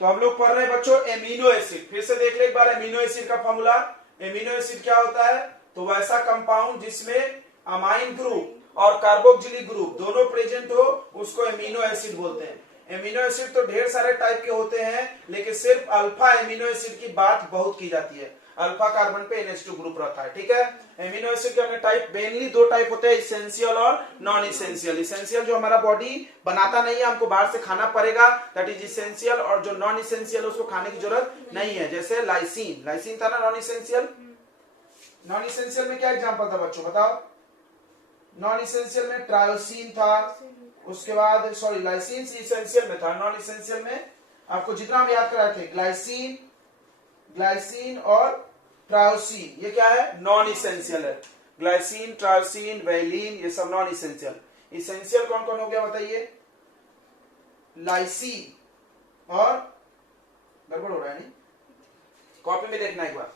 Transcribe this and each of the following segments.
तो हम लोग पढ़ रहे हैं बच्चों एमिनो एसिड। फिर से देख ले एक बार एमिनो एसिड का फॉर्मूला। एमिनो एसिड क्या होता है? तो वैसा कंपाउंड जिसमें अमाइन ग्रुप और कार्बोक्सिलिक ग्रुप दोनों प्रेजेंट हो उसको एमिनो एसिड बोलते हैं। एमिनो एसिड तो ढेर सारे टाइप के होते हैं, लेकिन सिर्फ अल्फा एमिनो एसिड की बात बहुत की जाती है। अल्फा कार्बन पे NH2 ग्रुप रहता है, ठीक है। एमिनो एसिड के अपने टाइप मेनली दो टाइप होते हैं, इसेंशियल और नॉन इसेंशियल। इसेंशियल जो हमारा बॉडी बनाता नहीं है, हमको बाहर से खाना पड़ेगा, दैट इज इसेंशियल। और जो नॉन इसेंशियल उसको खाने की जरूरत नहीं है, जैसे लाइसिन। लाइसिन था ना नॉन इसेंशियल। नॉन इसेंशियल में क्या एग्जांपल था बच्चों बताओ? नॉन इसेंशियल में ट्रायोसिन था, उसके बाद सॉरी लाइसिन इसेंशियल में था, नॉन इसेंशियल में आपको जितना हम याद कराए थे ग्लाइसिन, ग्लाइसिन और ट्रायोसिन, ये क्या है? नॉन इसेंशियल है। ग्लाइसिन, ट्रायोसिन, वैलिन, ये सब नॉन इसेंशियल। इसेंशियल कौन कौन हो गया बताइए? लाइसिन और गड़बड़ हो रहा है नहीं, कॉपी में देखना एक बार।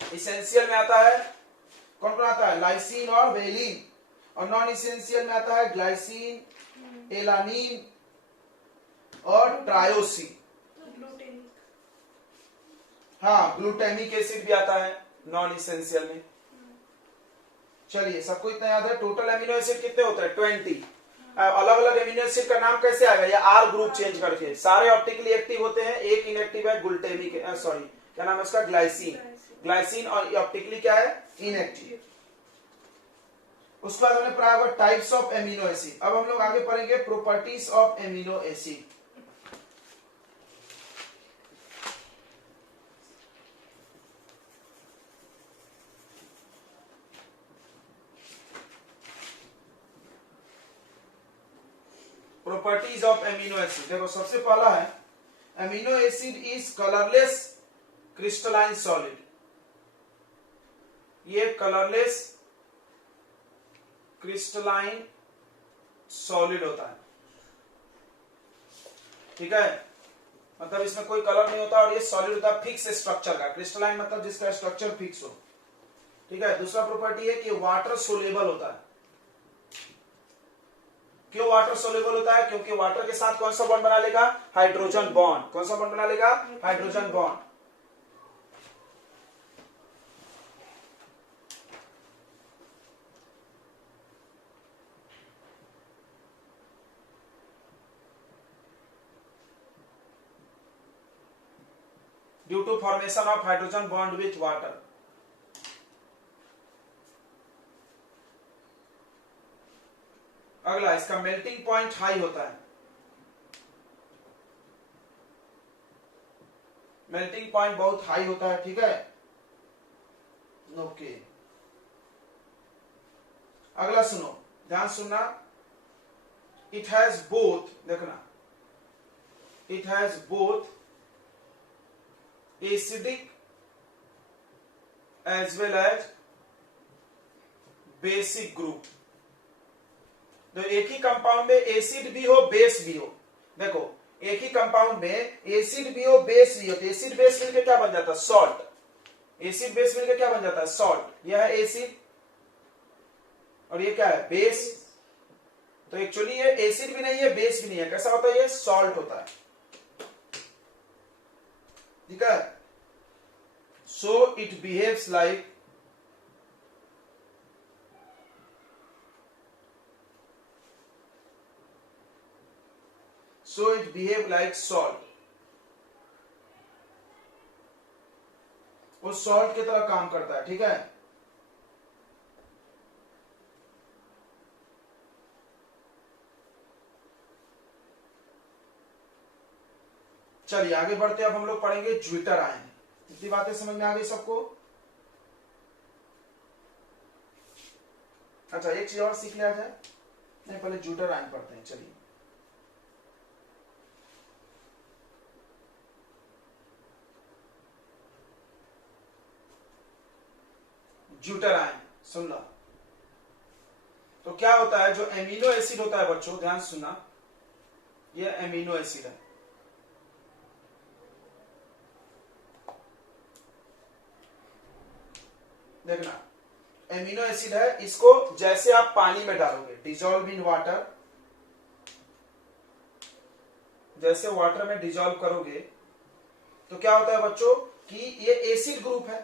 इसेंशियल में आता है कौन कौन आता है? लाइसिन और वेलिन। और नॉन इसेंशियल में आता है ग्लाइसिन, एलानिन और ट्रायोसिन। हाँ, ग्लूटेमिक एसिड भी आता है नॉन इसेंशियल में। चलिए सबको इतना याद है। टोटल एमिनो एसिड कितने होते हैं? 20। अलग अलग एमिनो एसिड का नाम कैसे आएगा? ये आर ग्रुप चेंज करके। सारे ऑप्टिकली एक्टिव होते हैं, एक इनएक्टिव है ग्लूटेमिक, सॉरी क्या नाम है उसका? ग्लाइसिन। ग्लाइसिन और ऑप्टिकली क्या है? इनएक्टिव। उसके बाद हमने पढ़ा होगा टाइप्स ऑफ एमिनो एसिड। अब हम लोग आगे पढ़ेंगे properties of amino acid. Properties of amino acid. देखो सबसे पहला है amino acid is colourless crystalline solid. ये कलरलेस क्रिस्टलाइन सॉलिड होता है, ठीक है। मतलब इसमें कोई कलर नहीं होता और ये सॉलिड होता है, फिक्स स्ट्रक्चर का। क्रिस्टलाइन मतलब जिसका स्ट्रक्चर फिक्स हो, ठीक है। दूसरा प्रॉपर्टी है कि वाटर सोलेबल होता है। क्यों वाटर सोल्यूबल होता है? क्योंकि वाटर के साथ कौन सा बॉन्ड बना लेगा? Hydrogen bond. कौन सा बॉन्ड बना लेगा? Hydrogen bond. Due to formation of hydrogen bond with water. अगला इसका मेल्टिंग पॉइंट हाई होता है। मेल्टिंग पॉइंट बहुत हाई होता है, ठीक है। ओके, अगला सुनो, ध्यान सुनना। इट हैज बोथ, देखना, it has both acidic as well as basic group. तो एक ही कंपाउंड में एसिड भी हो बेस भी हो। देखो एक ही कंपाउंड में एसिड भी हो बेस भी हो, तो एसिड बेस मिलकर क्या बन जाता है? सॉल्ट। एसिड बेस मिलकर क्या बन जाता है? सॉल्ट। यह है एसिड और ये क्या है? बेस। तो एक्चुअली ये एसिड भी नहीं है बेस भी नहीं है, कैसा होता है? ये सॉल्ट होता है, ठीक है। So it behaves like so it behave like salt। वो सॉल्ट की तरह काम करता है, ठीक है। चलिए आगे बढ़ते हैं। अब हम लोग पढ़ेंगे ज्विटर आयन। इतनी बातें समझ में आ गई सबको? अच्छा एक चीज और सीख लिया जाए। नहीं, पहले ज्विटर आयन पढ़ते हैं। चलिए ज्विटर आयन सुन लो। तो क्या होता है? जो एमिनो एसिड होता है बच्चों, ध्यान सुनना, ये एमिनो एसिड है। देखना एमिनो एसिड है, इसको जैसे आप पानी में डालोगे, डिजोल्व इन वाटर, जैसे वाटर में डिजोल्व करोगे तो क्या होता है बच्चों कि ये एसिड ग्रुप है।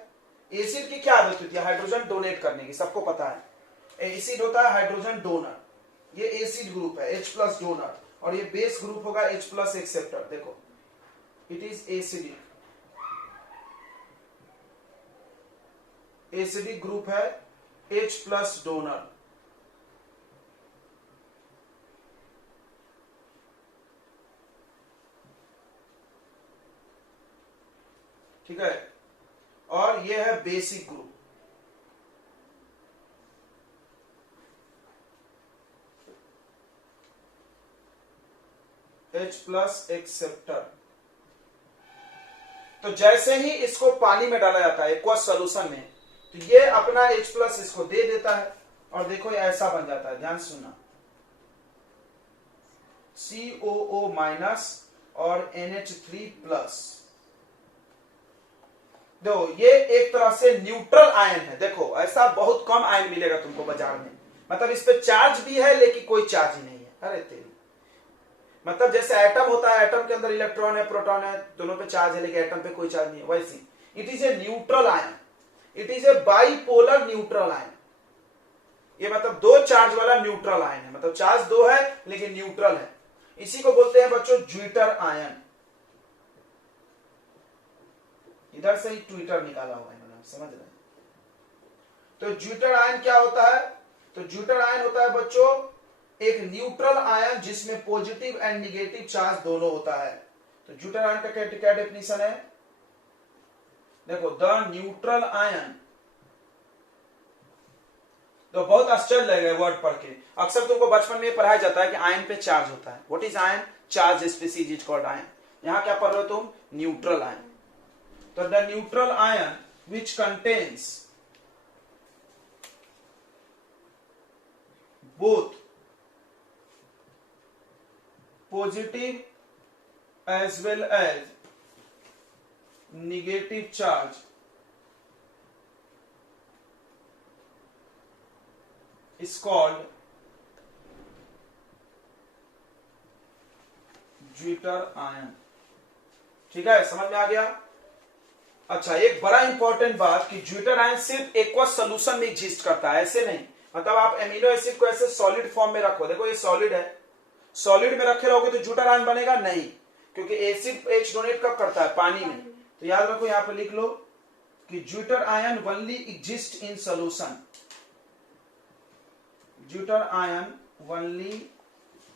एसिड की क्या आदत होती है? हाइड्रोजन डोनेट करने की, सबको पता है। एसिड होता है हाइड्रोजन डोनर, ये एसिड ग्रुप है H प्लस डोनर, और ये बेस ग्रुप होगा H प्लस एक्सेप्टर। देखो it is acidic, acidic group है H प्लस डोनर। ठीक है, और ये है basic group. H plus acceptor. तो जैसे ही इसको पानी में डाला जाता है एक्वस सोल्यूशन में, तो ये अपना H प्लस इसको दे देता है, और देखो ये ऐसा बन जाता है। ध्यान सुनना, COO माइनस और NH3 प्लस। देखो ये एक तरह से न्यूट्रल आयन है। देखो ऐसा बहुत कम आयन मिलेगा तुमको बाजार में, मतलब इस पे चार्ज भी है लेकिन कोई चार्ज ही नहीं है। अरे तेरी, मतलब जैसे एटम होता है, एटम के अंदर इलेक्ट्रॉन है प्रोटॉन है, दोनों पे चार्ज है लेकिन एटम पे कोई चार्ज नहीं है, वैसी it is a neutral ion, it is a bipolar neutral ion. ये मतलब दो चार्ज वाला न्यूट्रल आयन है, मतलब चार्ज दो है लेकिन न्यूट्रल है। इसी को बोलते हैं बच्चों ज्विटर आयन। इधर से ही ट्विटर निकाला हुआ है, मतलब समझ रहे हैं। तो ज्विटर आयन क्या होता है? तो ज्विटर आयन होता है बच्चों एक न्यूट्रल आयन जिसमें पॉजिटिव एंड निगेटिव चार्ज दोनों होता है। तो ज्विटर आयन का क्या डेफिनेशन है? देखो, द न्यूट्रल आयन। तो बहुत आश्चर्य लगेगा वर्ड पढ़ के, अक्सर तुमको बचपन में पढ़ाया जाता है कि आयन पे चार्ज होता है। What is ion? Charge species is called ion. यहां क्या पढ़ रहे हो तुम? Neutral ion. तो the neutral ion which contains both positive as well as negative charge is called zwitterion. ठीक है, समझ में आ गया? अच्छा, एक बड़ा इंपॉर्टेंट बात कि ज्विटर आयन सिर्फ एक्वस सोल्यूशन में एग्जिस्ट करता है, ऐसे नहीं। मतलब आप एमिनो एसिड को ऐसे सॉलिड फॉर्म में रखो, देखो ये सॉलिड है, सॉलिड में रखे रहोगे तो ज्विटर आयन बनेगा नहीं, क्योंकि एसिड H डोनेट कब करता है? पानी में। तो याद रखो, यहां पे लिख लो कि zwitter ion only exist in solution. Zwitter ion only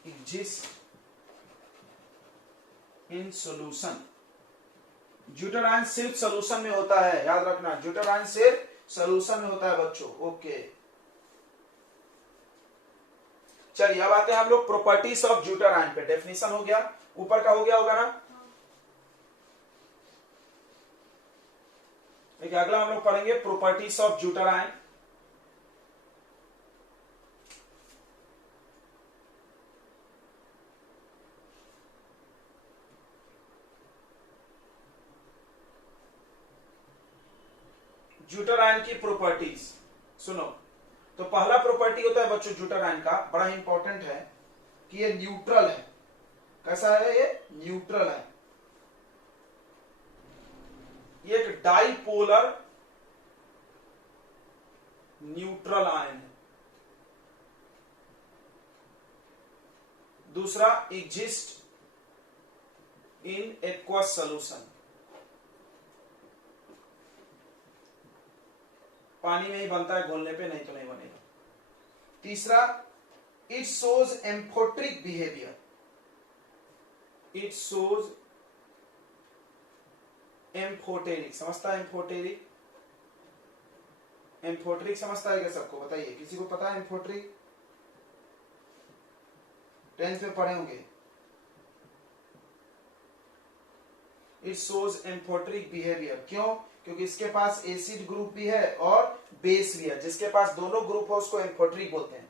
exist in solution. Zwitter ion सिर्फ सॉल्यूशन में होता है, याद रखना, ज्विटर आयन सिर्फ सॉल्यूशन में होता है बच्चों। ओके, चलिए अब आते हैं हम लोग प्रॉपर्टीज ऑफ ज्विटर आयन पे। डेफिनेशन हो गया, ऊपर का हो गया होगा ना। देखिए, अगला हम लोग पढ़ेंगे properties of zwitter ion. Zwitter ion की प्रॉपर्टीज सुनो। तो पहला प्रॉपर्टी होता है बच्चों ज्विटर आयन का, बड़ा इंपॉर्टेंट है, कि ये न्यूट्रल है। कैसा है ये? न्यूट्रल है। ये एक डाइपोलर न्यूट्रल आयन है। दूसरा, एग्जिस्ट इन एक्वस सॉल्यूशन, पानी में ही बनता है, घोलने पे नहीं तो नहीं बनेगा। तीसरा, it shows amphoteric behaviour, it shows amphoteric. समझता है एम्फोटेरिक? एम्फोट्रिक समझता है क्या सबको? बताइए, किसी को पता है एम्फोट्रिक? 10th में पढ़े होंगे। It shows amphoteric behaviour. क्यों? क्योंकि इसके पास एसिड ग्रुप भी है और बेस भी है। जिसके पास दोनों ग्रुप हो उसको एम्फोट्रिक बोलते हैं,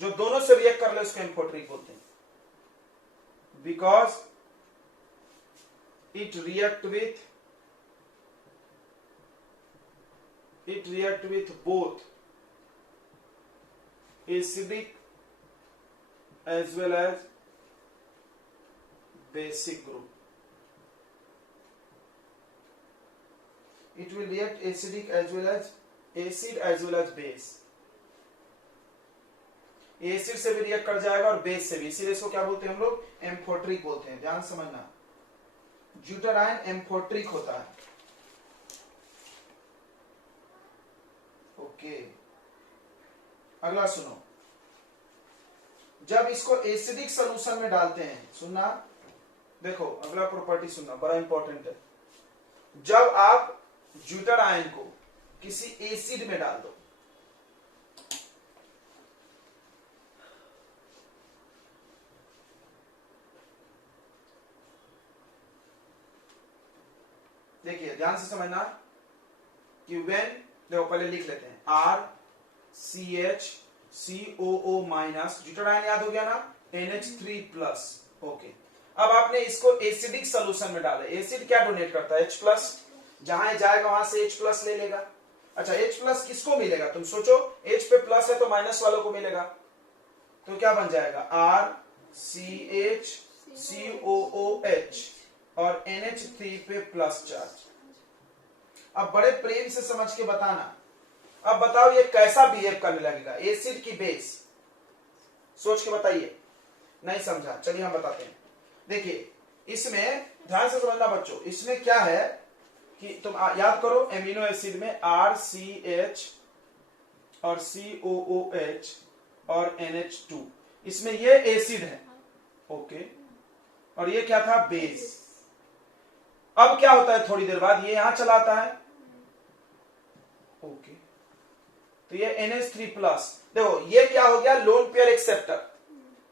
जो दोनों से रिएक्ट कर ले उसको एम्फोट्रिक बोलते हैं। Because it react with both acidic as well as basic group, it will react acidic as well as base, acid से भी रिएक्ट कर जाएगा और बेस से भी, इसीलिए इसको क्या बोलते हैं हम लोग, एम्फोट्रिक बोलते हैं, ध्यान समझना, ज्यूटराइन एम्फोट्रिक होता है। ओके, अगला सुनो, जब इसको एसिडिक सोल्यूशन में डालते हैं, सुनना, देखो अगला प्रॉपर्टी सुनना, बड़ा इंपॉर्टेंट है। जब आप ज्यूटर आयन को किसी एसिड में डाल दो, देखिए ध्यान से समझना कि व्हेन, देखो पहले लिख लेते हैं, RCHCOO माइनस, ज्यूटर आयन याद हो गया ना, NH3 प्लस। ओके, अब आपने इसको एसिडिक सोल्यूशन में डाला, एसिड क्या डोनेट करता है, H प्लस, जहां जाएगा वहां से H प्लस ले लेगा। अच्छा, H प्लस किसको मिलेगा, तुम सोचो, H पे प्लस है तो माइनस वालों को मिलेगा, तो क्या बन जाएगा, RCHCOOH और NH3 पे प्लस चार्ज। अब बड़े प्रेम से समझ के बताना, अब बताओ ये कैसा बिहेव करने लगेगा, एसिड की बेस, सोच के बताइए। नहीं समझा, चलिए हम बताते हैं। देखिए इसमें ध्यान से समझना बच्चों, इसमें क्या है कि तुम याद करो, एमिनो एसिड में RCH और COOH और NH2, इसमें ये एसिड है, ओके, और ये क्या था, बेस। अब क्या होता है, थोड़ी देर बाद ये यहां चला आता है, ओके, तो ये NH3 प्लस, देखो ये क्या हो गया, लोन पेयर एक्सेप्टर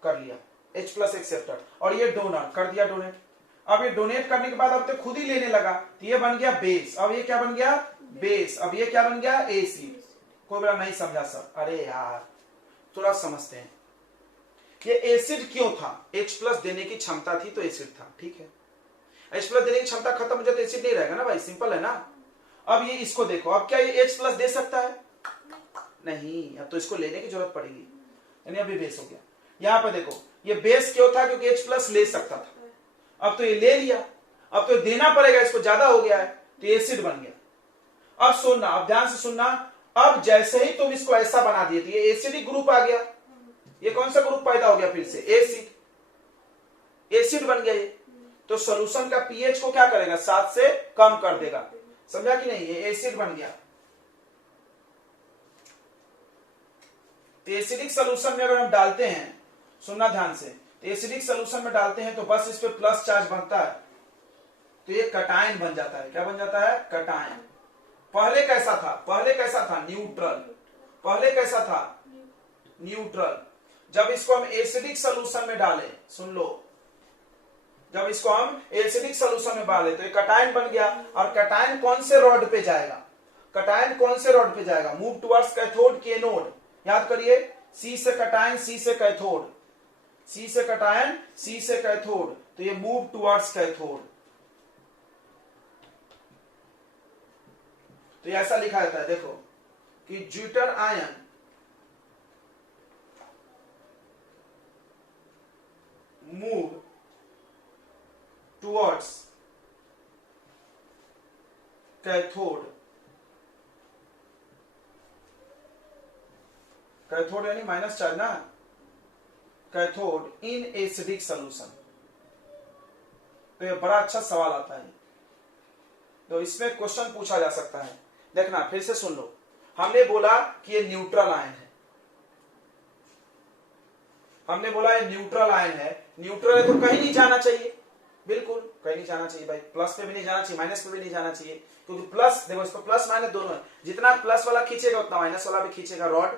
कर लिया, H प्लस एक्सेप्टर, और ये डोनर कर दिया, डोनेट। अब ये डोनेट करने के बाद अब तो खुद ही लेने लगा, तो ये बन गया बेस, अब ये क्या बन गया, बेस, अब ये क्या बन गया, एसिड। कोई बड़ा नहीं समझा सर, अरे यार थोड़ा समझते हैं, ये एसिड क्यों था, H प्लस देने की क्षमता थी तो एसिड था, ठीक है, H प्लस देने की क्षमता खत्म हो जाए तो एसिड नहीं रहेगा ना भाई, सिंपल है ना। अब ये इसको देखो, अब क्या ये H प्लस दे सकता है, नहीं, अब तो इसको लेने की जरूरत पड़ेगी, यानी अभी बेस हो गया। यहां पर देखो, ये बेस क्यों था, क्योंकि H प्लस ले सकता था, अब तो ये ले लिया, अब तो देना पड़ेगा, इसको ज्यादा हो गया है, तो एसिड बन गया। अब सुनना, अब ध्यान से सुनना, अब जैसे ही तुम इसको ऐसा बना दिए तो ये एसिडिक ग्रुप आ गया, ये कौन सा ग्रुप पैदा हो गया, फिर से एसिड, एसिड बन गया ये, तो सॉल्यूशन का पीएच को क्या करेगा, 7 से कम कर देगा, समझा कि नहीं, ये एसिड बन गया। तो एसिडिक सॉल्यूशन में अगर हम डालते हैं, सुनना ध्यान से, एसिडिक सॉल्यूशन में डालते हैं तो बस इस पे प्लस चार्ज बनता है, तो ये कटायन बन जाता है, क्या बन जाता है, कटायन। पहले कैसा था, पहले कैसा था, न्यूट्रल, पहले कैसा था, न्यूट्रल। जब इसको हम एसिडिक सॉल्यूशन में डालें, सुन लो, जब इसको हम एसिडिक सॉल्यूशन में डालें तो ये कटायन बन गया, और कटायन कौन से रॉड पे जाएगा, कटायन कौन से रॉड पे जाएगा, मूव टुवर्ड्स कैथोड की एनोड, याद करिए, सी से कटायन, सी से कैथोड, सी से कटायन, सी से कैथोड, तो ये मूव टुवर्ड्स कैथोड, तो ऐसा लिखा जाता है, देखो कि zwitter ion move towards cathode, cathode यानी माइनस चार्ज ना, कैथोड इन एसिडिक सॉल्यूशन। तो ये बड़ा अच्छा सवाल आता है, तो इसमें क्वेश्चन पूछा जा सकता है, देखना फिर से सुन लो, हमने बोला कि ये न्यूट्रल आयन है, हमने बोला ये न्यूट्रल आयन है, न्यूट्रल है तो कहीं नहीं जाना चाहिए, बिल्कुल कहीं नहीं जाना चाहिए भाई, प्लस पे भी नहीं जाना चाहिए, माइनस पे भी नहीं जाना चाहिए, क्योंकि प्लस, देखो इसको प्लस माइनस दोनों है, जितना प्लस वाला खींचेगा उतना माइनस वाला भी खींचेगा, रॉड,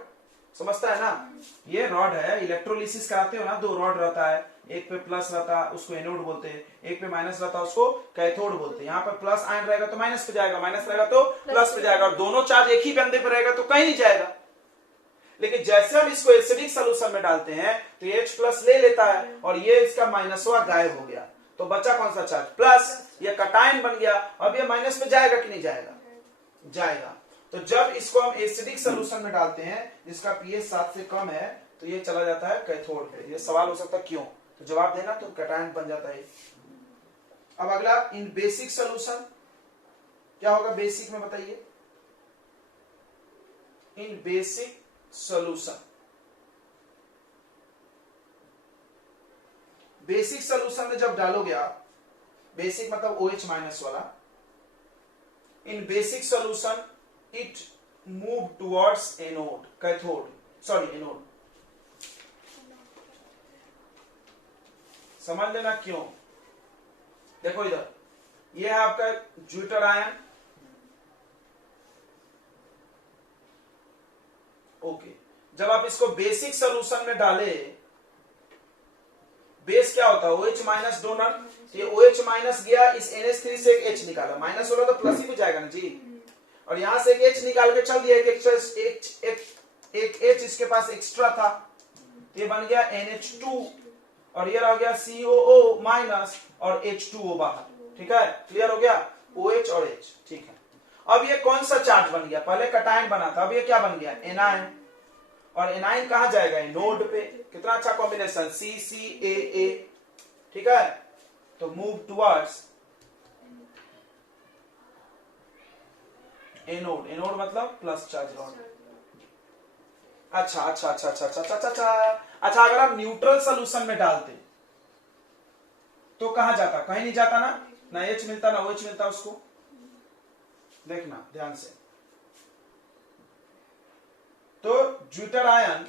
समझता है ना, ये रॉड है, इलेक्ट्रोलिसिस कराते हो ना, 2 रॉड रहता है, एक पे प्लस रहता है उसको एनोड बोलते हैं, एक पे माइनस रहता है उसको कैथोड बोलते हैं। यहाँ पर प्लस आयन रहेगा तो माइनस पे जाएगा, माइनस रहेगा तो प्लस पे जाएगा, और दोनों चार्ज एक ही बंदे पे रहेगा तो कहीं नहीं जाएगा। लेकिन जैसे हम इसको एसिडिक सॉल्यूशन में डालते हैं तो ये H प्लस ले लेता है, और ये इसका माइनसवा गायब हो गया, तो बचा कौन सा चार्ज, प्लस, ये कटायन बन गया, अब ये माइनस पे जाएगा कि नहीं जाएगा, जाएगा। तो जब इसको हम एसिडिक सॉल्यूशन में डालते हैं जिसका पीएच 7 से कम है, तो ये चला जाता है कैथोड पे। ये सवाल हो सकता है क्यों, तो जवाब देना, तो कटायन बन जाता है। अब अगला इन बेसिक सोल्यूशन क्या होगा, बेसिक में बताइए। In basic solution, basic solution में जब डालोगे आप, बेसिक मतलब OH माइनस वाला, in basic solution it move towards anode, cathode, sorry anode. समझ लेना क्यों। देखो इधर, ये है आपका ज्यूटर आयन, ओके। जब आप इसको बेसिक सोल्यूशन में डाले, बेस क्या होता है, OH माइनस डोनर, ये OH माइनस गया, इस NH3 से एक H निकाला, माइनस होगा तो प्लस ही में जाएगा ना जी, और यहां से एक H निकाल के चल दिया, एक एक्स्ट्रा एक H इसके पास एक्स्ट्रा था, ये बन गया NH2, और ये रह गया COO माइनस और H2O बाहर, ठीक है, क्लियर हो गया, OH और H, ठीक है। अब ये कौन सा चार्ज बन गया, पहले कटायन बना था, अब ये क्या बन गया, एनायन, और एनायन कहां जाएगा, नोड पे, कितना अच्छा कॉम्बिनेशन, CCAA, ठीक है, तो मूव टुवर्ड्स एनोड, एनोड मतलब प्लस चार्ज रॉड। अच्छा अच्छा अच्छा अच्छा अच्छा अच्छा अच्छा अच्छा, अगर आप न्यूट्रल सोल्यूशन में डालते तो कहां जाता, कहीं नहीं जाता ना H मिलता ना OH मिलता, उसको देखना ध्यान से। तो zwitter ion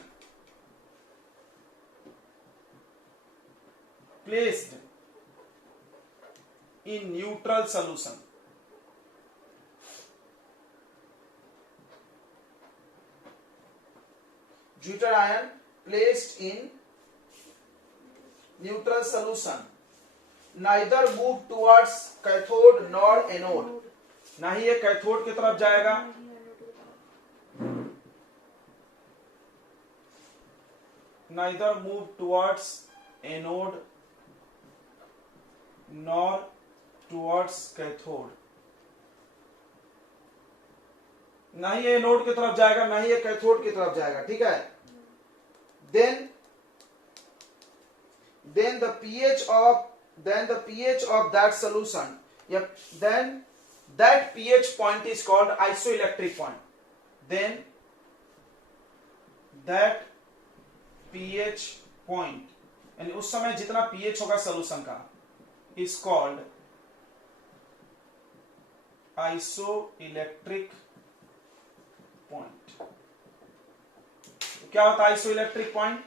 placed in neutral solution, zwitter ion placed in neutral solution neither move towards cathode nor anode, ना ही ये कैथोड की तरफ जाएगा neither move towards anode nor towards cathode, ना ही ये एनोड की तरफ जाएगा ना ही ये कैथोड की तरफ जाएगा, ठीक है। then the pH of that solution, then that pH point is called isoelectric point, then that pH point, यानी उस समय जितना pH होगा सोल्यूशन का is called isoelectric point। क्या होता है आइसोइलेक्ट्रिक पॉइंट,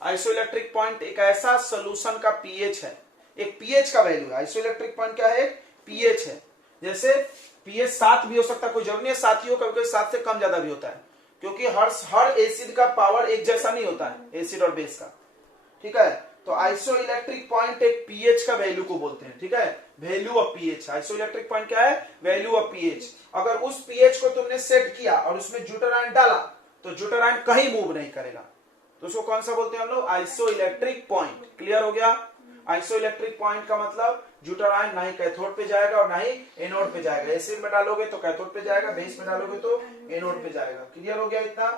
आइसोइलेक्ट्रिक पॉइंट एक ऐसा सोल्यूशन का पीएच है, एक पीएच का वैल्यू है, आइसोइलेक्ट्रिक पॉइंट क्या है, पीएच है। जैसे पीएच 7 भी हो सकता है, कोई जरूरी नहीं है 7 ही हो, कभी 7 से कम ज्यादा भी होता है, क्योंकि हर एसिड का पावर एक जैसा नहीं होता है, एसिड और बेस का, ठीक है। तो आइसोइलेक्ट्रिक पॉइंट एक पीएच का वैल्यू को बोलते हैं, ठीक है, value of pH. Isoelectric point क्या है, वैल्यू ऑफ पीएच। अगर उस पीएच को तुमने सेट किया और उसमें ज्यूटर आयन डाला तो ज्यूटर आयन कहीं मूव नहीं करेगा, तो उसको कौन सा बोलते हैं हम लोग, आइसोइलेक्ट्रिक पॉइंट। क्लियर हो गया, आइसोइलेक्ट्रिक पॉइंट का मतलब ज्यूटर आयन ना ही कैथोड पे जाएगा और ना ही एनोड पे जाएगा, एसिड में डालोगे तो कैथोड पे जाएगा, बेस में डालोगे तो एनोड पे जाएगा। क्लियर हो गया इतना,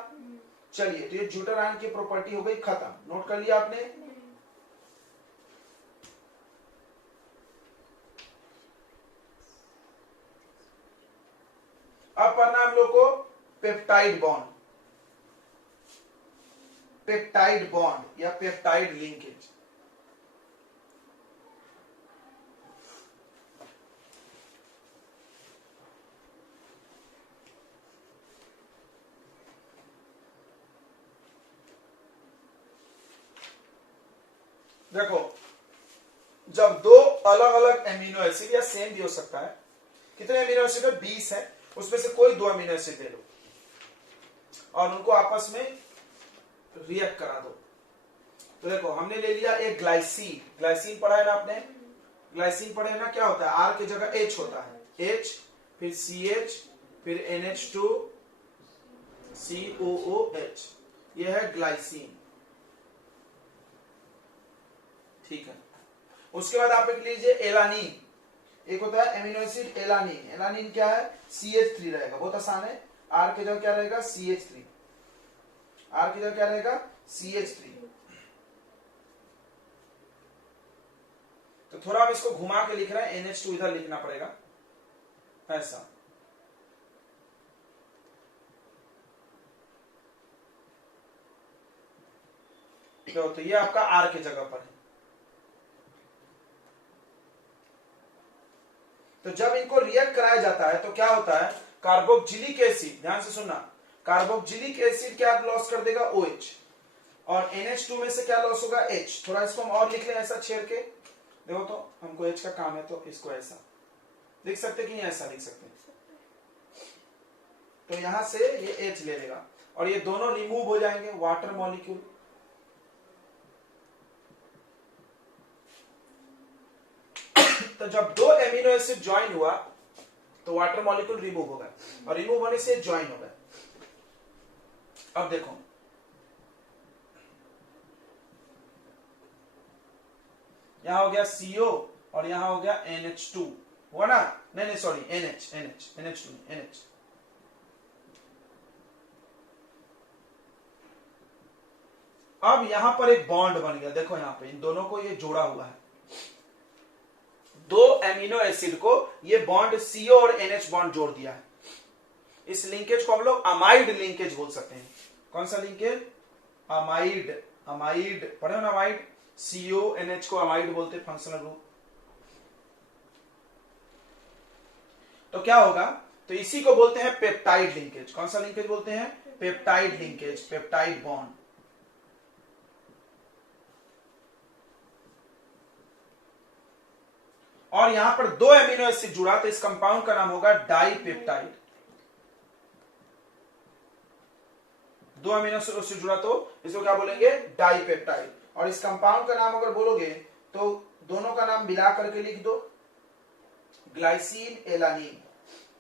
चलिए तो ये ज्यूटर आयन की प्रॉपर्टी हो गई खत्म, नोट कर लिया आपने। अब पढ़ना हम लोग को पेप्टाइड बॉन्ड, पेप्टाइड बॉन्ड या पेप्टाइड लिंकेज। देखो जब दो अलग अलग एमिनो एसिड या सेम भी हो सकता है, कितने एमिनो एसिड है, 20 है, उसमें से कोई 2 अमीनो एसिड ले लो और उनको आपस में रिएक्ट करा दो। तो देखो हमने ले लिया एक ग्लाइसिन, ग्लाइसिन पढ़ा है ना आपने, ग्लाइसिन पढ़े ना, क्या होता है, आर की जगह H होता है, H फिर CH फिर NH2 COOH, यह है ग्लाइसिन, ठीक है। उसके बाद आप लिख लीजिए एलानीन, एक होता है एमिनो एसिड एलानीन, एलानीन क्या है, CH3 रहेगा, बहुत आसान है, आर की जगह क्या रहेगा, CH3, आर की जगह क्या रहेगा, CH3। तो तो थोड़ा हम इसको घुमा के लिख रहे हैं, NH2 इधर लिखना पड़ेगा ऐसा। तो ये आपका R के जगह पर है। तो जब इनको रिएक्ट कराया जाता है तो क्या होता है, कार्बोक्जिलिक एसिड, ध्यान से सुनना, कार्बोक्जिलिक एसिड क्या लॉस कर देगा, OH, और NH2 में से क्या लॉस होगा, H। थोड़ा इसको हम और लिख लें ऐसा छेड़ के, देखो तो हमको H का काम है तो इसको ऐसा लिख सकते कि नहीं ऐसा लिख सकते, तो यहां से ये H ले लेगा और ये दोनों रिमूव हो जाएंगे, वाटर मॉलिक्यूल। तो जब दो एमिनो एसिड ज्वाइन हुआ तो वाटर मॉलिक्यूल रिमूव हो गए और रिमूव होने से ज्वाइन हो गए। अब देखो यहां हो गया CO और यहां हो गया NH2 हुआ ना, नहीं सॉरी NH2। अब यहां पर एक बॉन्ड बन गया, देखो यहां पे इन दोनों को ये जोड़ा हुआ है, दो एमिनो एसिड को ये बॉन्ड CO और NH बॉन्ड जोड़ दिया है। इस लिंकेज को हम लोग अमाइड लिंकेज बोल सकते हैं। कौन सा लिंकेज, अमाइड, पढ़े हो ना अमाइड, CO NH को अमाइड बोलते हैं, फंक्शनल ग्रुप। तो क्या होगा, तो इसी को बोलते हैं पेप्टाइड लिंकेज। कौन सा लिंकेज बोलते हैं, पेप्टाइड लिंकेज, पेप्टाइड बॉन्ड। और यहां पर दो एमिनो एसिड जुड़ा तो इस कंपाउंड का नाम होगा डाइपेप्टाइड। दो एमिनो एसिड जुड़ा तो इसको क्या बोलेंगे, डाइपेप्टाइड। और इस कंपाउंड का नाम अगर बोलोगे तो दोनों का नाम मिला करके लिख दो, ग्लाइसिन एलानीन।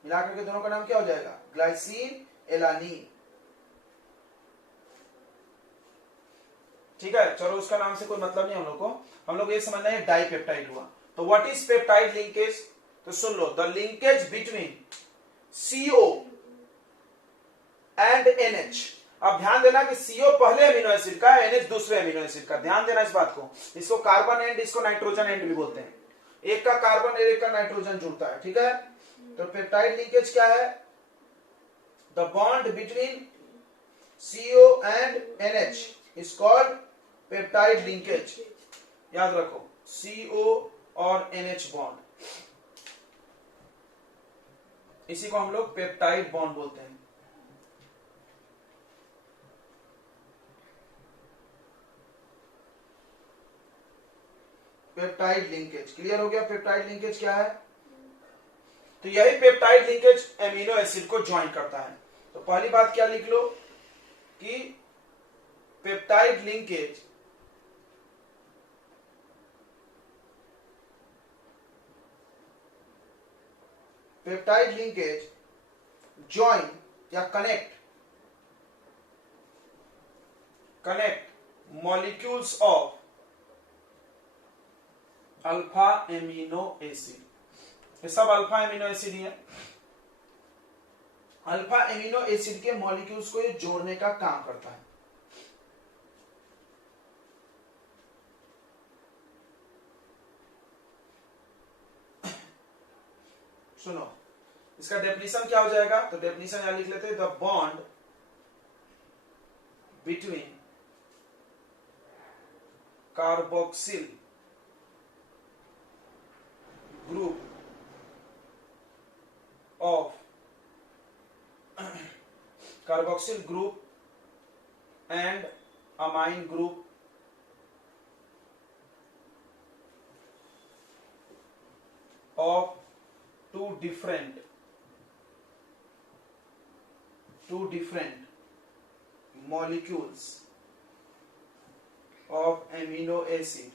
मिला करके दोनों का नाम क्या हो जाएगा, ग्लाइसिन एलानीन। ठीक है, चलो उसका नाम से कोई मतलब नहीं हम लोग को, हम लोग ये समझना है डाइपेप्टाइड हुआ। तो व्हाट इज पेप्टाइड लिंकेज, तो सुन लो, the linkage between CO and NH। अब ध्यान देना कि CO पहले अमीनो एसिड का है, NH दूसरे अमीनो एसिड का, ध्यान देना इस बात को। इसको कार्बन एंड, इसको नाइट्रोजन एंड भी बोलते हैं। एक का कार्बन और एक का नाइट्रोजन जुड़ता है, ठीक है। तो पेप्टाइड लिंकेज क्या है, the bond between CO and NH is called peptide linkage. याद रखो, CO और NH बॉन्ड, इसी को हम लोग पेप्टाइड बॉन्ड बोलते हैं। पेप्टाइड लिंकेज क्लियर हो गया, पेप्टाइड लिंकेज क्या है। तो यही पेप्टाइड लिंकेज एमिनो एसिड को ज्वाइन करता है। तो पहली बात क्या लिख लो कि पेप्टाइड लिंकेज ज्वाइन या connect molecules of alpha amino acid. ये सब अल्फा एमिनो एसिड ही है। अल्फा एमिनो एसिड के मॉलिक्यूल्स को ये जोड़ने का काम करता है। सुनो, इसका डेफिनेशन क्या हो जाएगा, तो डेफिनेशन यहां लिख लेते हैं, the bond between carboxyl group of carboxyl group and amine group of two different molecules of amino acid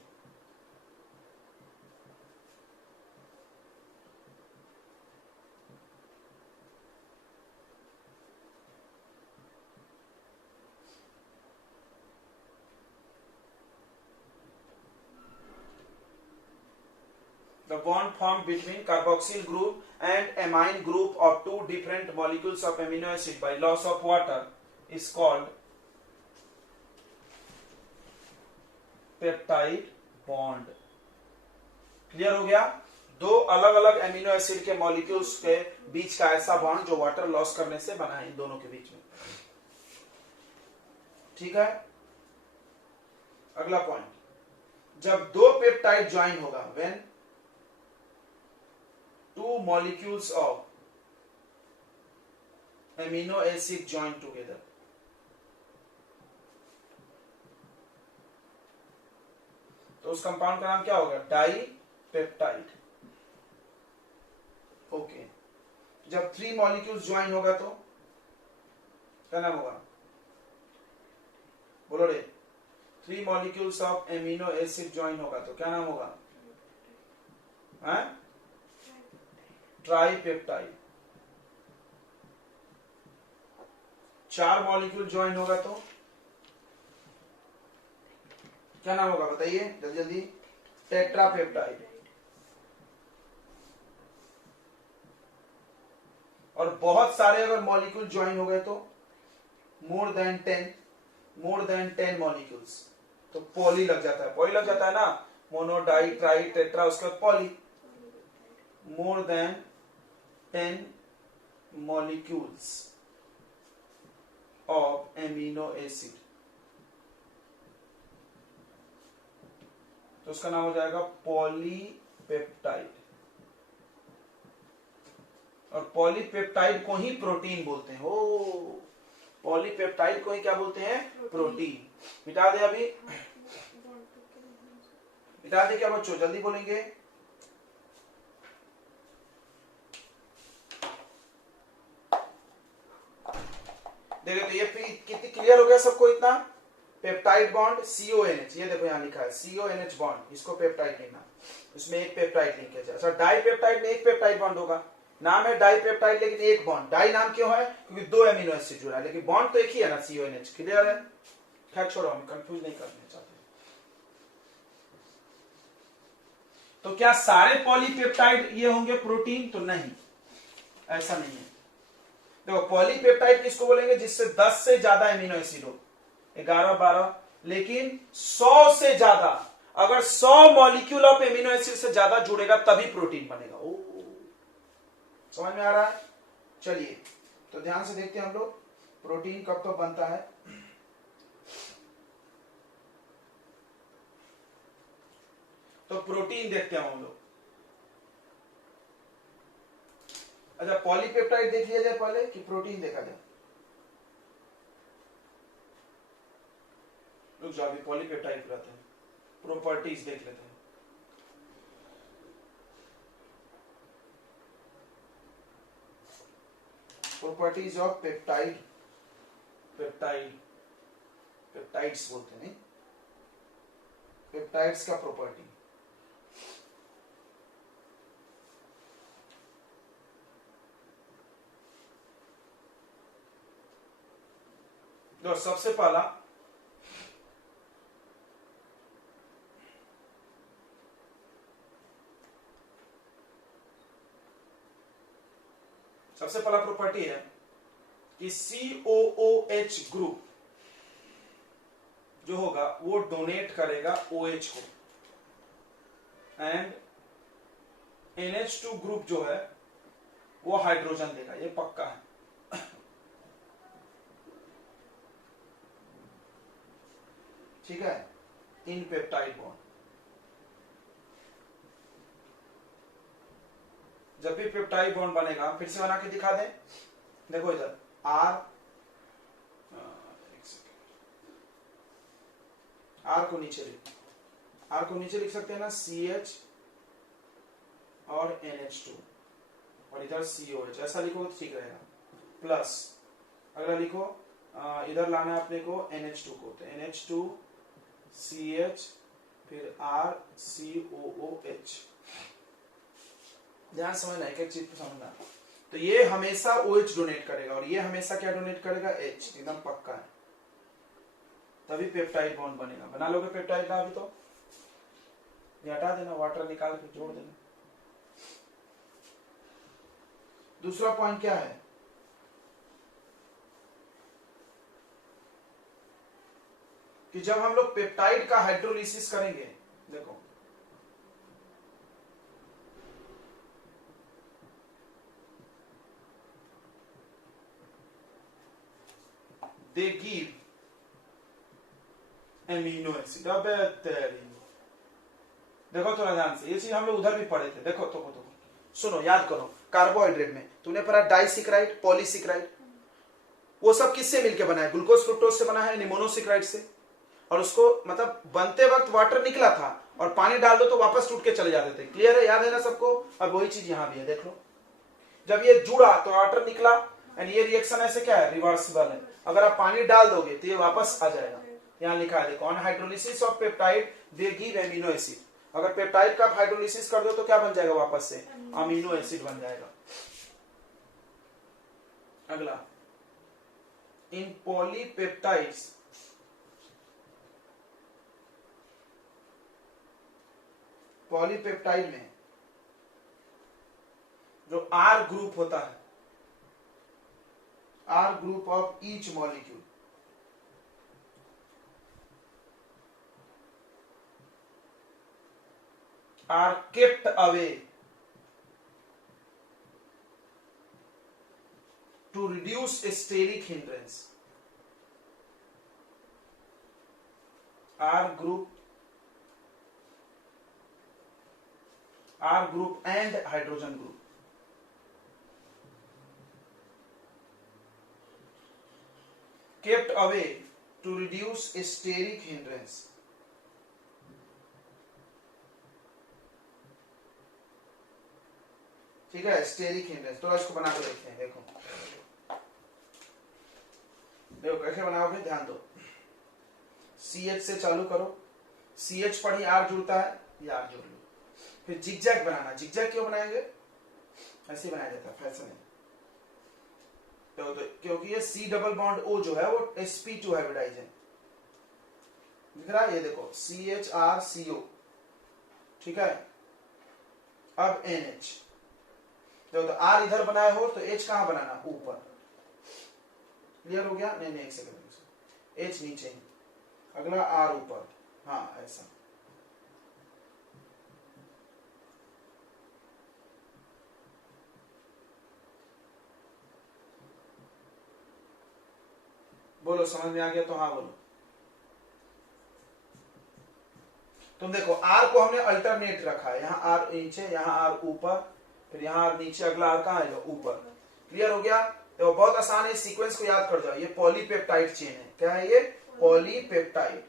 the bond formed between carboxyl group and amine group of two different molecules of amino acid by loss of water is called peptide bond. Clear हो गया? दो अलग अलग amino acid के molecules के बीच का ऐसा bond जो वाटर लॉस करने से बना है इन दोनों के बीच में। ठीक है, अगला पॉइंट, जब दो पेप्टाइड ज्वाइन होगा, when two molecules of amino acid join together, तो उस कंपाउंड का नाम क्या होगा? Die peptide. ओके, जब 3 मॉलिक्यूल्स ज्वाइन होगा तो क्या नाम होगा? बोलो रे। 3 molecules of amino acid join होगा तो क्या नाम होगा? ट्राइपेप्टाइड। 4 मॉलिक्यूल ज्वाइन होगा तो क्या नाम होगा? बताइए जल्दी जल्दी। टेट्रापेप्टाइड। और बहुत सारे अगर मॉलिक्यूल ज्वाइन हो गए तो मोर देन 10 मॉलिक्यूल्स, तो पॉली लग जाता है। पॉली लग जाता है ना, मोनो, डाई, ट्राई, टेट्रा, उसके बाद poly. More than 10 molecules of amino acid, तो उसका नाम हो जाएगा पॉलीपेप्टाइड। और पॉलीपेप्टाइड को ही प्रोटीन बोलते हैं। ओ, पॉलीपेप्टाइड को ही क्या बोलते हैं? प्रोटीन। मिटा दे अभी, मिटा दे क्या बच्चों? जल्दी बोलेंगे। देखो तो ये कितनी क्लियर हो गया सबको? इतना पेप्टाइड बॉन्ड CONH, ये देखो यहाँ लिखा है CONH बॉन्ड, इसको पेप्टाइड लिखना, इसमें एक पेप्टाइड लिंक है। अच्छा, डाई पेप्टाइड में एक पेप्टाइड बॉन्ड होगा, नाम है डाई पेप्टाइड, लेकिन एक बॉन्ड। डाई नाम क्यों है? क्योंकि 2 एमिनो एसिड जुड़ा है, लेकिन बॉन्ड तो एक ही है ना, CONH। क्लियर है? खैर छोड़ो, हम कंफ्यूज नहीं करना चाहते। तो क्या सारे पॉलीपेप्टाइड ये होंगे प्रोटीन? तो नहीं, ऐसा नहीं है। देखो, पॉलीपेप्टाइड किसको बोलेंगे? जिससे 10 से ज्यादा एमिनो एसिड हो, 11, 12, लेकिन 100 से ज्यादा। अगर 100 मॉलिक्यूल ऑफ एमिनो एसिड से ज्यादा जुड़ेगा तभी प्रोटीन बनेगा। ओ, समझ में आ रहा है? चलिए, तो ध्यान से देखते हैं हम लोग प्रोटीन कब तो बनता है। तो प्रोटीन देखते हैं हम लोग। अच्छा, पॉलीपेप्टाइड देख लिया जाए पहले कि प्रोटीन देखा जाए? रुक जाओ, अभी पॉलीपेप्टाइड रहते हैं, प्रॉपर्टीज देख लेते हैं। प्रॉपर्टीज ऑफ पेप्टाइड, पेप्टाइड्स बोलते हैं, पेप्टाइड्स का प्रॉपर्टी। तो सबसे पहला प्रॉपर्टी है कि COOH ग्रुप जो होगा वो डोनेट करेगा OH को, एंड NH2 ग्रुप जो है वो हाइड्रोजन देगा। ये पक्का है। ठीक है, इन पेप्टाइड बॉन्ड। जब भी पेप्टाइड बॉन्ड बनेगा, फिर से बना के दिखा दें। देखो इधर R को नीचे लिख सकते हैं ना, CH और NH2, और इधर COH। ऐसा लिखो तो ठीक रहेगा। प्लस अगला लिखो, इधर लाना है अपने को NH2 को, तो NH2 CH फिर RCOOH। ध्यान समझना, एक एक चीज को समझना। तो ये हमेशा OH डोनेट करेगा, और ये हमेशा क्या डोनेट करेगा? H। एकदम पक्का है, तभी पेप्टाइड बॉन्ड बनेगा। बना लोगे पेप्टाइड का? अभी तो ये हटा देना, वाटर निकाल के जोड़ देना। दूसरा पॉइंट क्या है? कि जब हम लोग पेप्टाइड का हाइड्रोलिसिस करेंगे, देखो दे गिव एमिनो एसिड। अबे तेरी, देखो थोड़ा ध्यान से, ये चीज हम लोग उधर भी पढ़े थे। देखो तो सुनो, याद करो, कार्बोहाइड्रेट में तूने पढ़ा डाइसिक्राइड, पॉलीसिक्राइड, वो सब किससे मिलके बना है? ग्लूकोज फ्रुक्टोज से बना है, मोनोसिक्राइड से। और उसको मतलब बनते वक्त वाटर निकला था और पानी डाल दो तो वापस टूट के चले जाते थे। क्लियर है, याद है ना सबको? अब वही चीज यहां भी है, देख लो। जब ये जुड़ा तो वाटर निकला, एंड ये रिएक्शन ऐसे क्या है? रिवर्सिबल है। अगर आप पानी डाल दोगे तो ये वापस आ जाएगा। यहाँ लिखा है देखो, on hydrolysis of peptide they give amino acid. अगर पेप्टाइड का हाइड्रोलिसिस कर दो तो क्या बन जाएगा? वापस से अमीनो एसिड बन जाएगा। अगला, इन पॉलीपेप्टाइड्स पॉलीपेप्टाइड में जो आर ग्रुप होता है, R group of each molecule, are kept away to reduce steric hindrance. R group and hydrogen group, kept away to reduce steric hindrance। ठीक है, स्टेरिक हिंड्रेंस। तो इसको बना के देखते हैं। देखो देखो कैसे बनाओगे, ध्यान दो। CH से चालू करो, CH पर ही R जुड़ता है, ये R जोड़ लो। फिर जिगजैग बनाना। जिगजैग क्यों बनाएंगे? ऐसे बनाया जाता है, फैशन है। तो क्योंकि ये C डबल बॉन्ड O जो है वो sp2 हाइब्रिडाइज है, दिख रहा है? ये देखो CHRCO, ठीक है। अब NH, तो R इधर बनाए हो तो H कहां बनाना? ऊपर। क्लियर हो गया? नहीं एक सेकंड, H नीचे ही, अगला R ऊपर। हाँ ऐसा। बोलो, समझ में आ गया? तो हाँ बोलो। तुम देखो R को हमने अल्टरनेट रखा है, यहाँ R नीचे, यहाँ R ऊपर, फिर यहाँ R नीचे, अगला R कहाँ है? ऊपर। क्लियर हो गया? तो बहुत आसान है, सीक्वेंस को याद कर जाओ। ये पॉलीपेप्टाइड चेन है। क्या है ये? पॉलीपेप्टाइड।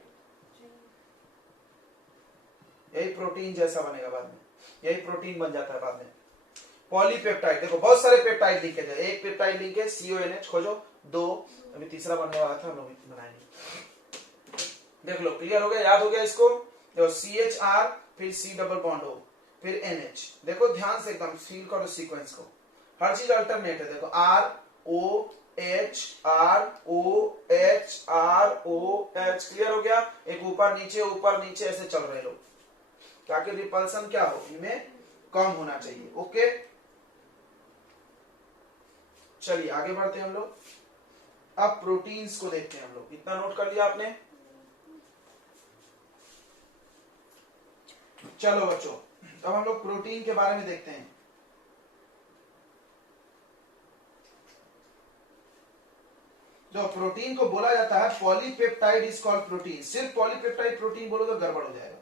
यही प्रोटीन जैसा बनेगा बाद में, यही प्रोटीन बन जाता है बाद में। पॉलीपेप्टाइड, देखो बहुत सारे पेप्टाइड लिंकेज है। एक पेप्टाइड लिंक है CONH, खोजो। 2, अभी तीसरा बनने वाला था, हम लोग बनाएंगे। देख लो, क्लियर हो गया? याद हो गया इसको? देखो CHR, फिर C डबल बॉन्ड O, फिर NH। देखो ध्यान से एकदम फील करो सीक्वेंस को, हर चीज अल्टरनेट है। देखो ROH ROH ROH। क्लियर हो गया? एक ऊपर नीचे ऐसे चल रहे लोग, ताकि रिपल्सन क्या हो? इनमें कम होना चाहिए। ओके, चलिए आगे बढ़ते हैं हम लोग। अब प्रोटीन्स को देखते हैं हम लोग। इतना नोट कर लिया आपने? चलो बच्चों, अब हम लोग प्रोटीन के बारे में देखते हैं। जो प्रोटीन को बोला जाता है पॉलीपेप्टाइड इज कॉल्ड प्रोटीन। सिर्फ पॉलीपेप्टाइड प्रोटीन बोलो तो गड़बड़ हो जाएगा।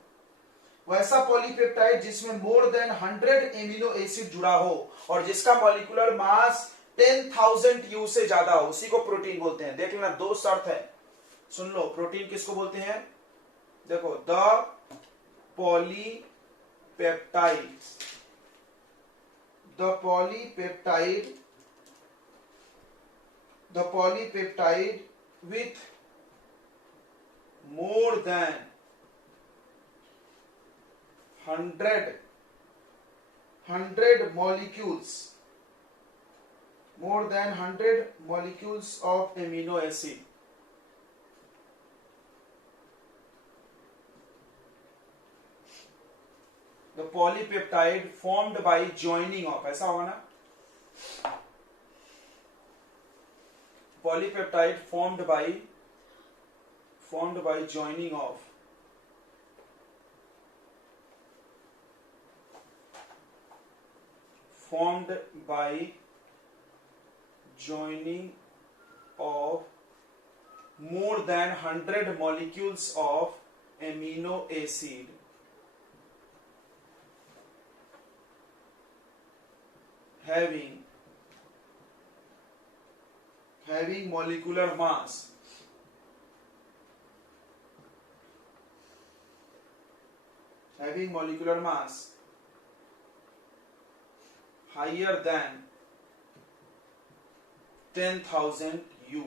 वैसा पॉलीपेप्टाइड जिसमें मोर देन 100 एमिनो एसिड जुड़ा हो और जिसका मॉलिक्यूलर मास 10,000 U से ज्यादा हो, उसी को प्रोटीन बोलते हैं। देख लेना, 2 शर्त है, सुन लो। प्रोटीन किसको बोलते हैं? देखो, the polypeptide, the polypeptide with more than 100 molecules, more than 100 molecules of amino acid, the polypeptide formed by joining of, ऐसा होगा ना? Polypeptide formed by joining of more than 100 molecules of amino acid having molecular mass higher than 10,000 U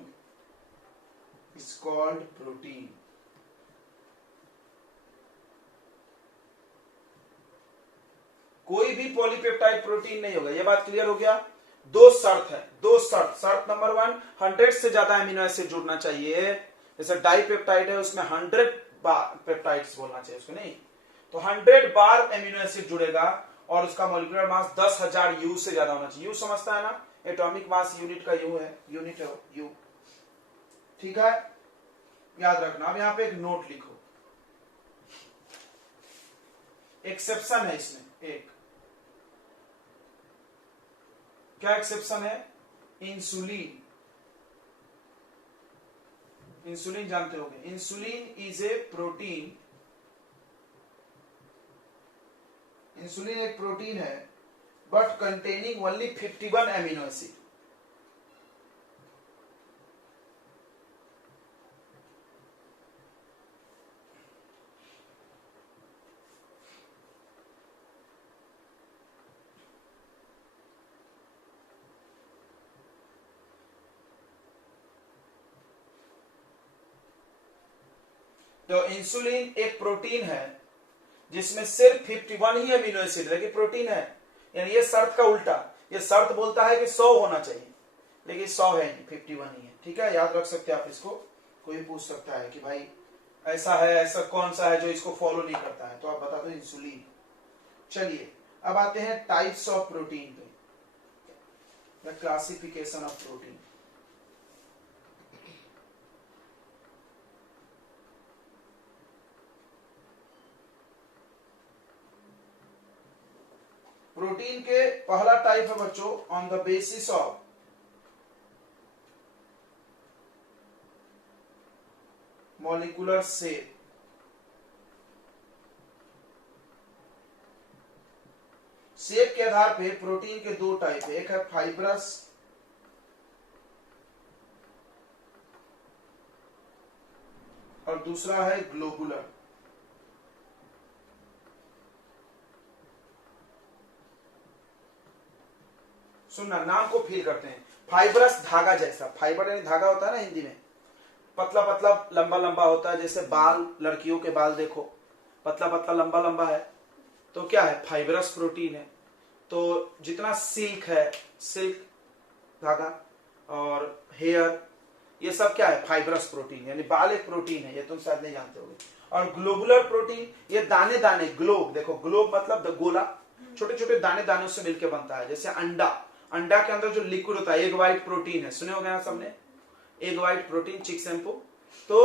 is called protein. कोई भी polypeptide protein नहीं होगा। यह बात clear हो गया। दो शर्त है, शर्त नंबर 1, 100 से ज्यादा एमिनो एसिड जुड़ना चाहिए। जैसे डाइपेप्टाइड है उसमें 100 बार पेप्टाइड्स बोलना चाहिए उसको, नहीं तो 100 बार एमिनो एसिड जुड़ेगा और उसका मॉलिक्यूलर मास 10,000 यू से ज्यादा होना चाहिए। यू समझता है ना, एटॉमिक मास यूनिट का यू है, यूनिट है यू, ठीक है, याद रखना। अब यहां पे एक नोट लिखो, एक्सेप्शन है इसमें एक, क्या एक्सेप्शन है? इंसुलिन। इंसुलिन जानते होंगे, insulin is a protein, insulin एक प्रोटीन है but containing only 51 amino acid. तो इंसुलिन एक प्रोटीन है जिसमें सिर्फ 51 ही अमीनो एसिड, लेकिन प्रोटीन है, यानी ये शर्त का उल्टा। ये शर्त बोलता है कि 100 होना चाहिए, लेकिन 100 है नहीं, 51 ही है, ठीक है, याद रख सकते हैं आप इसको। कोई पूछ सकता है कि भाई ऐसा है, ऐसा कौन सा है जो इसको फॉलो नहीं करता है, तो आप बता दो इंसुलिन। चलिए अब आते हैं टाइप्स ऑफ प्रोटीन पे, the classification of protein. Protein के पहला टाइप है बच्चों, on the basis of molecular shape. Shape के आधार पे प्रोटीन के दो टाइप है, एक है फाइब्रस और दूसरा है ग्लोबुलर। सुनना, नाम को फील करते हैं। फाइब्रस धागा जैसा, फाइबर यानी धागा होता है ना हिंदी में, पतला पतला लंबा लंबा होता है, जैसे बाल, लड़कियों के बाल देखो पतला पतला लंबा लंबा है, तो क्या है? फाइब्रस प्रोटीन है। तो जितना सिल्क है, सिल्क धागा और हेयर, ये सब क्या है? फाइब्रस प्रोटीन, यानी बाल एक प्रोटीन है, ये तुम शायद नहीं जानते होगे। और ग्लोबुलर प्रोटीन, ये दाने दाने, ग्लोब देखो, ग्लोब मतलब गोला, छोटे छोटे दाने दानों से मिलकर बनता है। जैसे अंडा, अंडा के अंदर जो लिक्विड होता है एग व्हाइट प्रोटीन है, सुने होंगे ना सबने, एग व्हाइट प्रोटीन, चिक शैम्पू, तो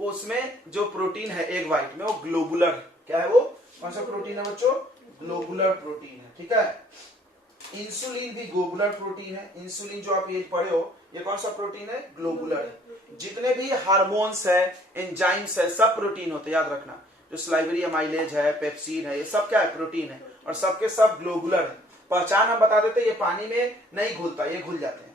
उसमें जो प्रोटीन है एग व्हाइट में वो ग्लोबुलर है। क्या है वो? कौन सा प्रोटीन है बच्चों? ग्लोबुलर प्रोटीन है, ठीक है। इंसुलिन भी ग्लोबुलर प्रोटीन है। इंसुलिन जो आप ये पढ़े हो, ये कौन सा प्रोटीन है? ग्लोबुलर है। जितने भी हार्मोन्स है, एंजाइम्स है, सब प्रोटीन होते हैं, याद रखना। जो स्लाइवरी अमाइलेज है, पेप्सिन है, ये सब क्या है? प्रोटीन है, और सबके सब ग्लोबुलर है। पहचान हम बता देते, ये पानी में नहीं घुलता, ये घुल जाते हैं।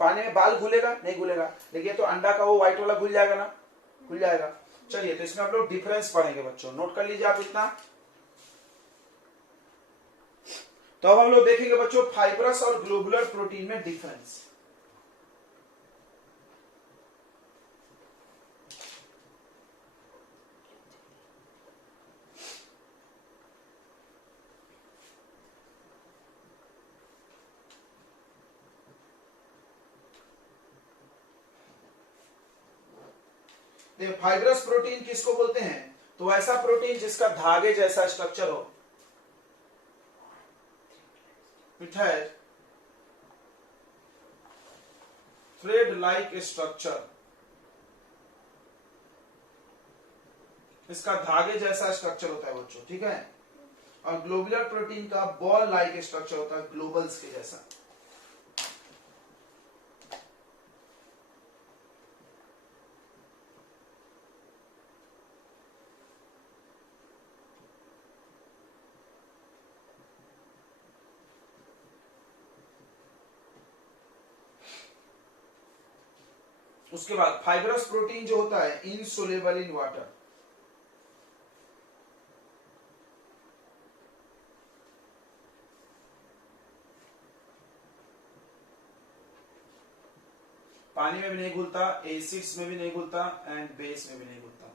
पानी में बाल घुलेगा? नहीं घुलेगा, लेकिन तो अंडा का वो व्हाइट वाला घुल जाएगा ना, घुल जाएगा। चलिए, तो इसमें हम लोग डिफरेंस पढ़ेंगे बच्चों, नोट कर लीजिए आप इतना। तो अब हम लोग देखेंगे बच्चों फाइब्रस और ग्लोबुलर प्रोटीन में डिफरेंस। फाइब्रस प्रोटीन किसको बोलते हैं? तो ऐसा प्रोटीन जिसका धागे जैसा स्ट्रक्चर हो, it has thread like structure, इसका धागे जैसा स्ट्रक्चर होता है बच्चों, ठीक है। और ग्लोबुलर प्रोटीन का बॉल लाइक स्ट्रक्चर होता है, ग्लोबल्स के जैसा। उसके बाद फाइब्रस प्रोटीन जो होता है इनसोलेबल इन वाटर, पानी में भी नहीं घुलता, एसिड्स में भी नहीं घुलता एंड बेस में भी नहीं घुलता।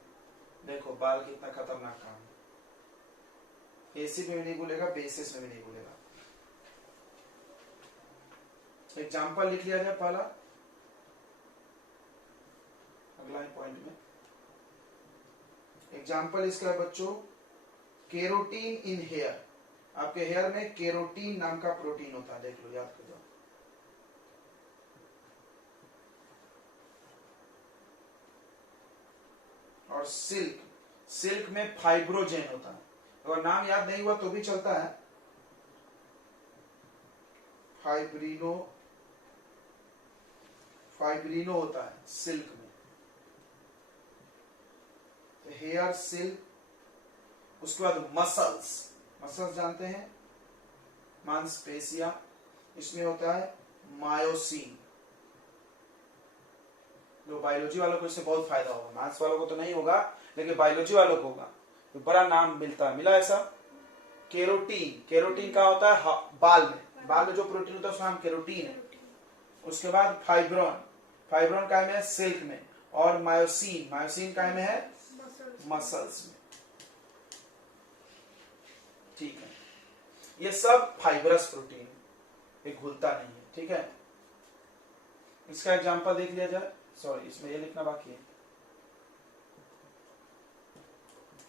देखो बाल कितना खतरनाक काम है, एसिड में भी नहीं घुलेगा, बेसिस में भी नहीं घुलेगा। एग्जाम्पल लिख लिया जाए पहला, अगला पॉइंट में एग्जाम्पल इसका है बच्चों, केरोटीन इन हेयर। आपके हेयर में केरोटीन नाम का प्रोटीन होता है, देख लो, याद कर लो। और सिल्क, सिल्क में फाइब्रोजेन होता है। अगर नाम याद नहीं हुआ तो भी चलता है, फाइब्रिनो, फाइब्रिनो होता है सिल्क में। तो हेयर, सिल्क। उसके बाद मसल्स, मसल्स जानते हैं, मांसपेशियां, इसमें होता है मायोसिन। जो बायोलॉजी वालों को इससे बहुत फायदा होगा, मैथ्स वालों को तो नहीं होगा लेकिन बायोलॉजी वालों को होगा, तो बड़ा नाम मिलता है, मिला ऐसा। केरोटीन, केरोटीन का होता है बाल में, बाल में जो प्रोटीन होता है उसका नाम केरोटीन है। उसके बाद फाइब्रोन, फाइब्रोन काय में है सिल्क में, और मायोसिन, मायोसिन काय में है मसल्स में। ठीक है, ये सब फाइब्रस प्रोटीन, ये घुलता नहीं है। ठीक है, इसका एग्जांपल देख लिया जाए, सॉरी इसमें ये लिखना बाकी है।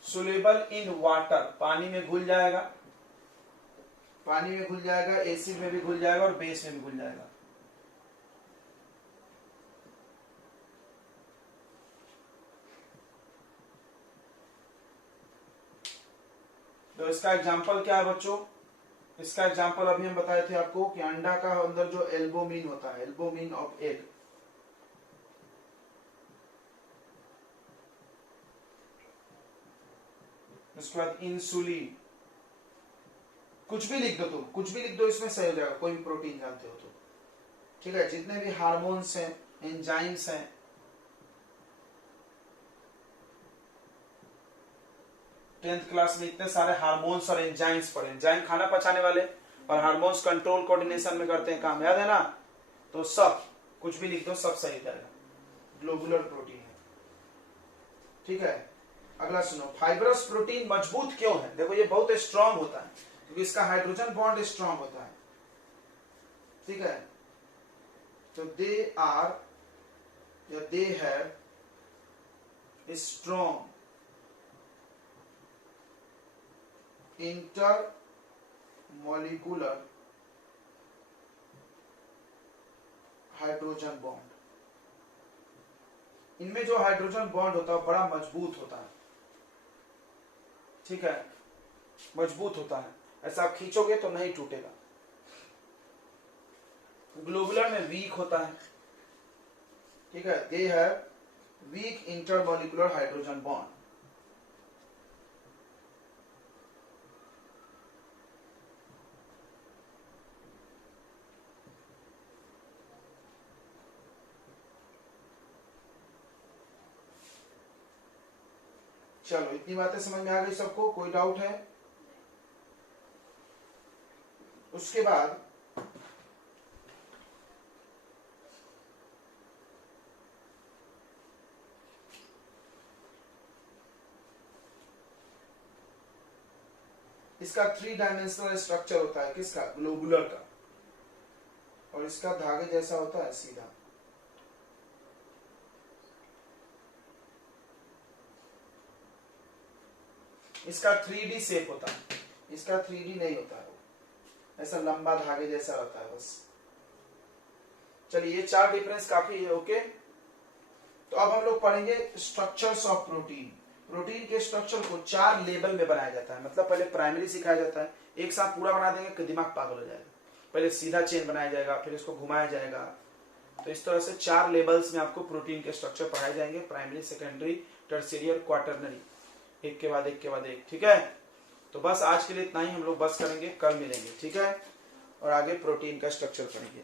सोल्यूबल इन वाटर, पानी में घुल जाएगा, पानी में घुल जाएगा, एसिड में भी घुल जाएगा और बेस में भी घुल जाएगा। तो इसका एग्जांपल क्या है बच्चों, इसका एग्जांपल अभी हम बताए थे आपको कि अंडा का अंदर जो एल्बुमिन होता है, एल्बुमिन ऑफ एग, उसके बाद इंसुलिन, कुछ भी लिख दो, तुम कुछ भी लिख दो, इसमें सही हो जाएगा, कोई भी प्रोटीन जानते हो तो। ठीक है, जितने भी हार्मोन्स हैं, एंजाइम्स हैं, टेंथ क्लास में इतने सारे हार्मोन्स और एंजाइम्स पढ़े, एंजाइम खाना पचाने वाले और हार्मोन्स कंट्रोल कोऑर्डिनेशन में करते हैं काम, याद है ना। तो सब कुछ भी लिख दो, सब सही हो जाएगा, ग्लोबुलर प्रोटीन है। ठीक है, अगला सुनो, फाइब्रस प्रोटीन मजबूत क्यों है। देखो ये बहुत स्ट्रांग होता है क्योंकि इसका हाइड्रोजन बॉन्ड स्ट्रांग होता है। ठीक है, तो दे आर या they have strong inter molecular hydrogen bond. इनमें जो हाइड्रोजन बॉन्ड होता है बड़ा मजबूत होता है। ठीक है, मजबूत होता है, ऐसा आप खींचोगे तो नहीं टूटेगा। ग्लोबुलर में वीक होता है। ठीक है, they have week intermolecular hydrogen bond. चलो इतनी बातें समझ में आ गई सबको, कोई डाउट है। उसके बाद इसका 3 डायमेंशनल स्ट्रक्चर होता है, किसका, ग्लोबुलर का, और इसका धागे जैसा होता है सीधा। इसका 3D शेप होता है, इसका 3D नहीं होता है, ऐसा लंबा धागे जैसा होता है बस। चलिए ये 4 डिफरेंस काफी है। ओके, तो अब हम लोग पढ़ेंगे स्ट्रक्चर्स ऑफ प्रोटीन। प्रोटीन के स्ट्रक्चर को 4 लेवल में बनाया जाता है, मतलब पहले प्राइमरी सिखाया जाता है, एक साथ पूरा बना देंगे कि दिमाग पागल हो जाएगा। पहले सीधा चेन बनाया जाएगा, फिर इसको घुमाया जाएगा। तो इस तरह से 4 लेवल्स में आपको प्रोटीन के स्ट्रक्चर पढ़ाए जाएंगे, प्राइमरी, सेकेंडरी, टर्शियरी और क्वाटरनरी, एक के बाद एक के बाद एक। ठीक है, तो बस आज के लिए इतना ही, हम लोग बस करेंगे, कल मिलेंगे। ठीक है, और आगे प्रोटीन का स्ट्रक्चर पढ़ेंगे।